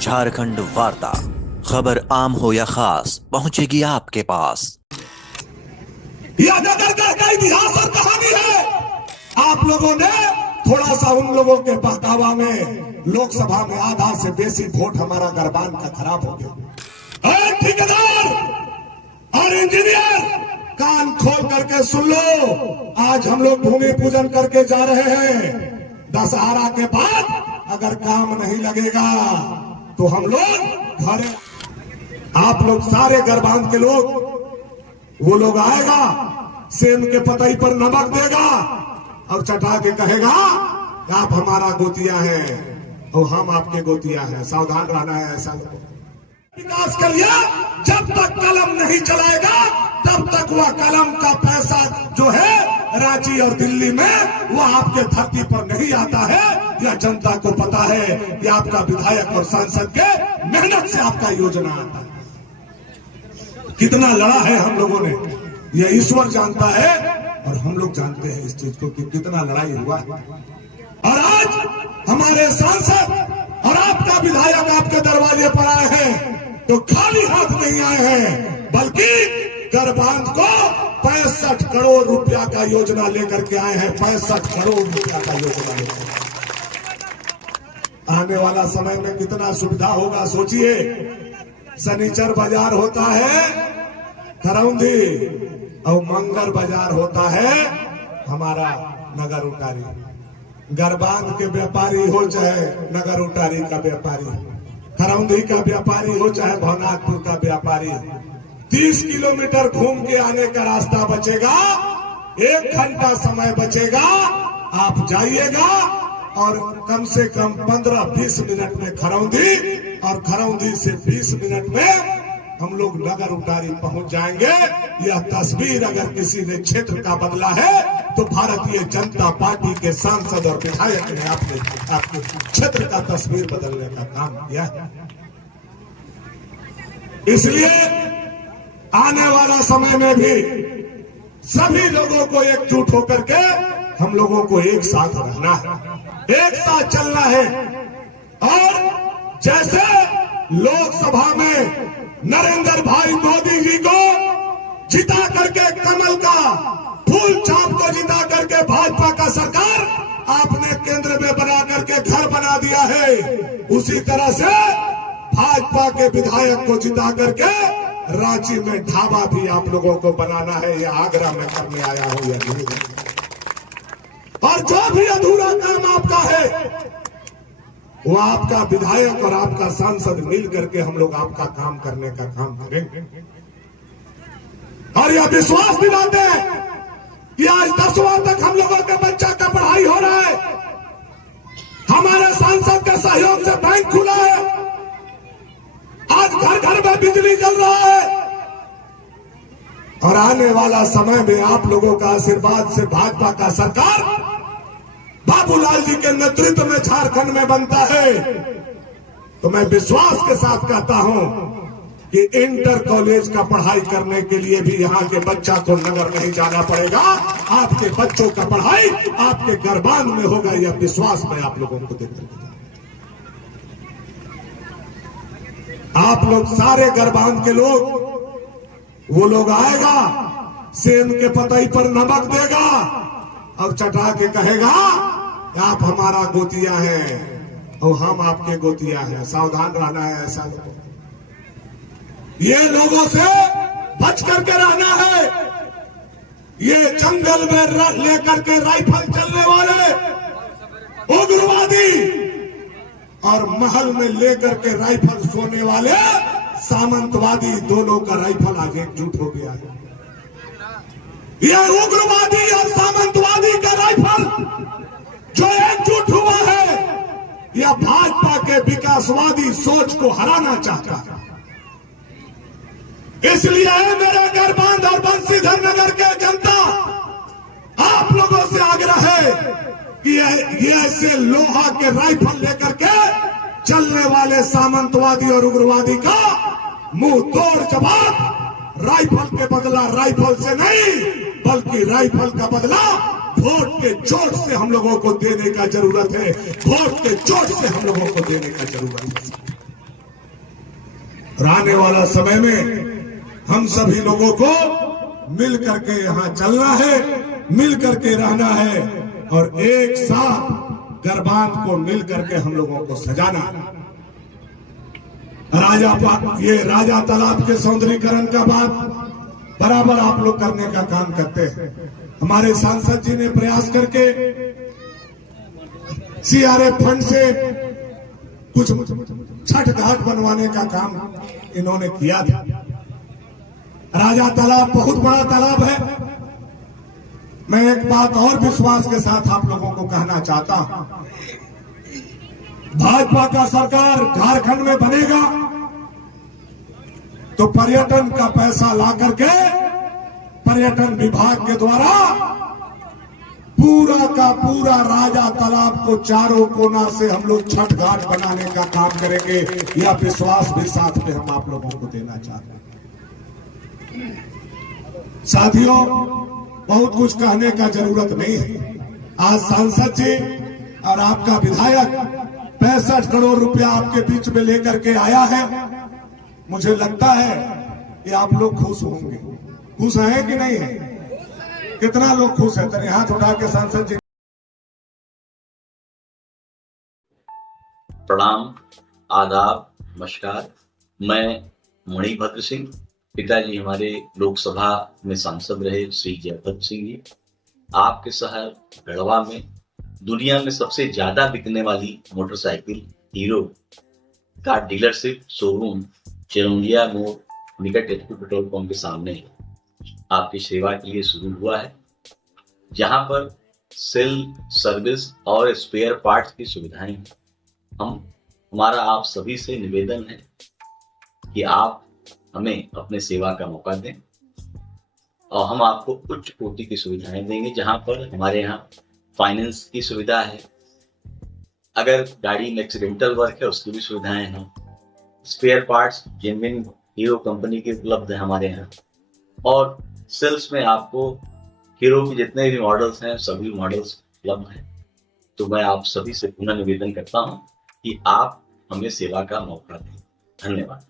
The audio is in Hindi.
झारखंड वार्ता, खबर आम हो या खास पहुंचेगी आपके पास। यह नगर का इतिहास और कहानी है। आप लोगों ने थोड़ा सा उन लोगों के बहकावा में लोकसभा में आधा से बेसी वोट हमारा गरबान का खराब हो गया। और ठेकेदार और इंजीनियर कान खोल करके सुन लो, आज हम लोग भूमि पूजन करके जा रहे हैं। दशहरा के बाद अगर काम नहीं लगेगा तो हम लोग घर, आप लोग सारे गरबान के लोग, वो लोग आएगा, सेम के पतई पर नमक देगा और चटा के कहेगा कि आप हमारा गोतिया हैं और हम आपके गोतिया हैं। सावधान रहना है। ऐसा विकास के लिए जब तक कलम नहीं चलाएगा तब तक वह कलम का पैसा जो है रांची और दिल्ली में वह आपके धरती पर नहीं आता है। यह जनता को पता है कि आपका विधायक और सांसद के मेहनत से आपका योजना आता है। कितना लड़ा है हम लोगों ने, यह ईश्वर जानता है और हम लोग जानते हैं इस चीज को कि कितना लड़ाई हुआ है। और आज हमारे सांसद और आपका विधायक आपके दरवाजे पर आए हैं तो खाली हाथ नहीं आए हैं, बल्कि गरबान को 65 करोड़ रुपया का योजना लेकर के आए हैं। 65 करोड़ रुपया का योजना लेकर आने वाला समय में कितना सुविधा होगा सोचिए। शनिचर बाजार होता है खरौंधी और मंगल बाजार होता है हमारा नगर उटारी। गरबान के व्यापारी हो चाहे नगर उटारी का व्यापारी, खरौंधी का व्यापारी हो चाहे भवनाथपुर का व्यापारी, 30 किलोमीटर घूम के आने का रास्ता बचेगा, 1 घंटा समय बचेगा। आप जाइएगा और कम से कम 15-20 मिनट में खरौंधी और खरौंधी से 20 मिनट में हम लोग नगर उटारी पहुंच जाएंगे। यह तस्वीर अगर किसी ने क्षेत्र का बदला है तो भारतीय जनता पार्टी के सांसद और विधायक ने आपके क्षेत्र का तस्वीर बदलने का काम किया है। इसलिए आने वाला समय में भी सभी लोगों को एकजुट होकर के हम लोगों को एक साथ रहना है, एक साथ चलना है। और जैसे लोकसभा में नरेंद्र भाई मोदी जी को जिता करके, कमल का फूल छाप को जिता करके भाजपा का सरकार आपने केंद्र में बना करके घर बना दिया है, उसी तरह से भाजपा के विधायक को जिता करके रांची में ढाबा भी आप लोगों को बनाना है। यह आगरा में करने आया हूं यह नहीं। और जो भी अधूरा काम आपका है वो आपका विधायक और आपका सांसद मिल करके हम लोग आपका काम करने का काम करेंगे। और यह विश्वास दिलाते हैं कि आज 10वां तक हम लोगों के बच्चा का पढ़ाई हो रहा है, हमारे सांसद के सहयोग से बैंक खुला है, आज घर घर में बिजली जल रहा है। और आने वाला समय में आप लोगों का आशीर्वाद से भाजपा का सरकार बाबूलाल जी के नेतृत्व में झारखंड में बनता है। तो मैं विश्वास के साथ कहता हूं कि इंटर कॉलेज का पढ़ाई करने के लिए भी यहाँ के बच्चा को नगर नहीं जाना पड़ेगा। आपके बच्चों का पढ़ाई आपके गरबान में होगा, यह विश्वास मैं आप लोगों को देता हूं। आप लोग सारे गरबान के लोग, वो लोग आएगा, सेम के पतई पर नमक देगा और चटा के कहेगा आप हमारा गोतिया हैं और हम आपके गोतिया हैं। सावधान रहना है। ऐसा ये लोगों से बच करके रहना है। ये जंगल में लेकर के राइफल चलने वाले उग्रवादी और महल में लेकर के राइफल सोने वाले सामंतवादी, दोनों का राइफल आज एकजुट हो गया है। यह उग्रवादी और सामंतवादी का राइफल जो एकजुट हुआ है, यह भाजपा के विकासवादी सोच को हराना चाहता है। इसलिए मेरे गरबान और बंसीधर नगर के जनता, आप लोगों से आग्रह है कि ये ऐसे लोहा के राइफल लेकर के चलने वाले सामंतवादी और उग्रवादी का मुंह तोड़ जवाब राइफल के बदला राइफल से नहीं, बल्कि राइफल का बदला वोट के चोट से हम लोगों को देने का जरूरत है। वोट के चोट से हम लोगों को देने का जरूरत है। और आने वाला समय में हम सभी लोगों को मिल करके यहाँ चलना है, मिल करके रहना है और एक साथ गरबान को मिल करके हम लोगों को सजाना है। ये राजा तालाब के सौंदर्यीकरण का बात बराबर आप लोग करने का काम करते हैं। हमारे सांसद जी ने प्रयास करके सीआरएफ फंड से कुछ छठ घाट बनवाने का काम इन्होंने किया था। राजा तालाब बहुत बड़ा तालाब है। मैं एक बात और विश्वास के साथ आप लोगों को कहना चाहता हूं, भाजपा का सरकार झारखंड में बनेगा तो पर्यटन का पैसा ला करके पर्यटन विभाग के द्वारा पूरा का पूरा राजा तालाब को चारों कोना से हम लोग छठ घाट बनाने का काम करेंगे। यह विश्वास भी साथ में हम आप लोगों को देना चाहते हैं। साथियों, बहुत कुछ कहने का जरूरत नहीं है। आज सांसद जी और आपका विधायक 65 करोड़ रुपया आपके बीच में लेकर के आया है। मुझे लगता है कि आप लोग खुश होंगे। खुश हैं कि नहीं है? कितना लोग खुश है? तेरे हाथ उठा के सांसद जी। प्रणाम, आदाब, नमस्कार। मैं मणिभद्र सिंह, पिताजी हमारे लोकसभा में सांसद रहे श्री जयभद्र सिंह जी। आपके शहर गढ़वा में दुनिया में सबसे ज्यादा बिकने वाली मोटरसाइकिल हीरो का डीलरशिप शोरूम चिरौंजिया मोड़ निकट एचपी पेट्रोल पंप के सामने आपकी सेवा के लिए शुरू हुआ है, जहां पर सेल सर्विस और स्पेयर पार्ट्स की सुविधाएं हैं। हमारा आप सभी से निवेदन है कि आप हमें अपने सेवा का मौका दें और हम आपको उच्च कोटि की सुविधाएं देंगे, जहां पर हमारे यहाँ फाइनेंस की सुविधा है। अगर गाड़ी में एक्सीडेंटल वर्क है उसकी भी सुविधाएं हैं। Spare parts genuine Hero company के उपलब्ध है हमारे यहाँ, और सेल्स में आपको हीरो के जितने भी मॉडल्स हैं सभी मॉडल्स उपलब्ध हैं। तो मैं आप सभी से पुनः निवेदन करता हूँ कि आप हमें सेवा का मौका दें। धन्यवाद।